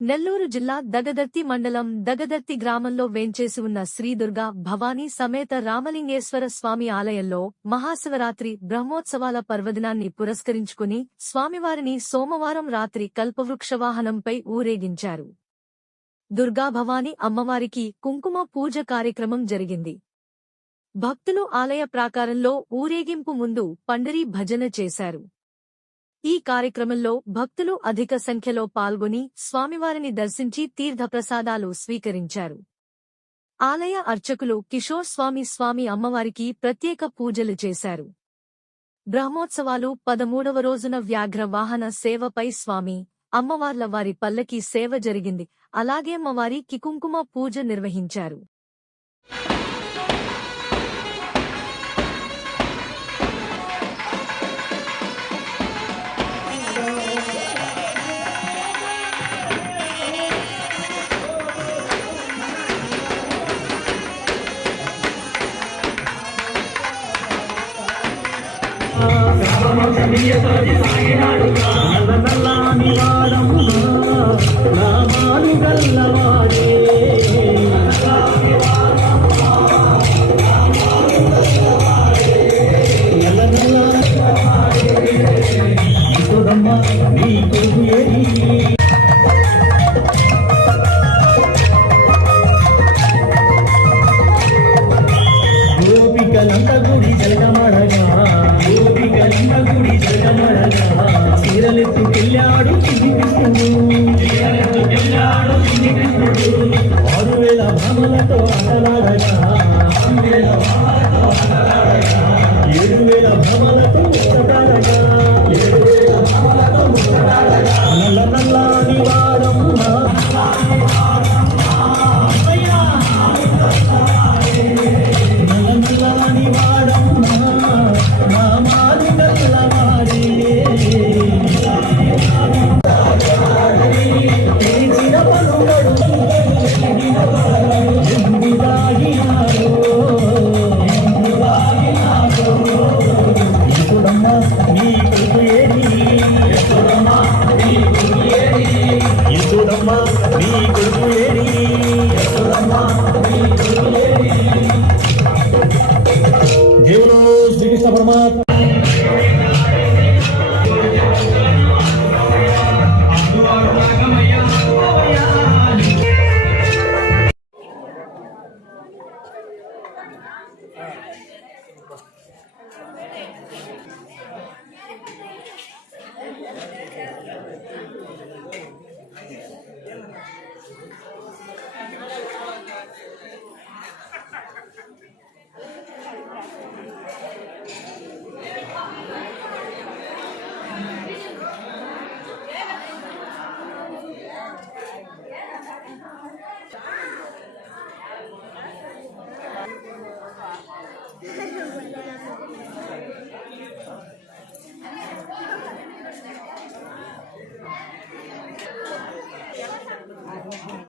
నెల్లూరు జిల్లా దగదర్తి మండలం దగదర్తి గ్రామంలో వేంచేసి ఉన్న శ్రీదుర్గా భవానీ సమేత రామలింగేశ్వర స్వామి ఆలయంలో మహాశివరాత్రి బ్రహ్మోత్సవాల పర్వదినాన్ని పురస్కరించుకుని స్వామివారిని సోమవారం రాత్రి కల్పవృక్షవాహనంపై ఊరేగించారు. దుర్గా భవానీ అమ్మవారికి కుంకుమ పూజ కార్యక్రమం జరిగింది. భక్తులు ఆలయ ప్రాకారంలో ఊరేగింపు ముందు పండరీ భజన చేశారు. ఈ కార్యక్రమంలో భక్తులు అధిక సంఖ్యలో పాల్గొని స్వామివారిని దర్శించి తీర్థప్రసాదాలు స్వీకరించారు. ఆలయ అర్చకులు కిషోర్ స్వామి అమ్మవారికి ప్రత్యేక పూజలు చేశారు. బ్రహ్మోత్సవాలు 13వ రోజున వ్యాఘ్ర వాహన సేవపై స్వామి అమ్మవార్ల వారి పల్లకి సేవ జరిగింది. అలాగే అమ్మవారికి కుంకుమ పూజ నిర్వహించారు. గోపికలంత గుడి జలగమడగా చీరలెత్తుకెళ్ళాడు చిన్ని కృష్ణుడు 6000 భామలతో ఆటలాడగా 7000 భామలతో ముచ్చటాడగా నల్ల నల్లాని వారమ్మ దేవుడు శ్రీకృష్ణ పరమాత్మ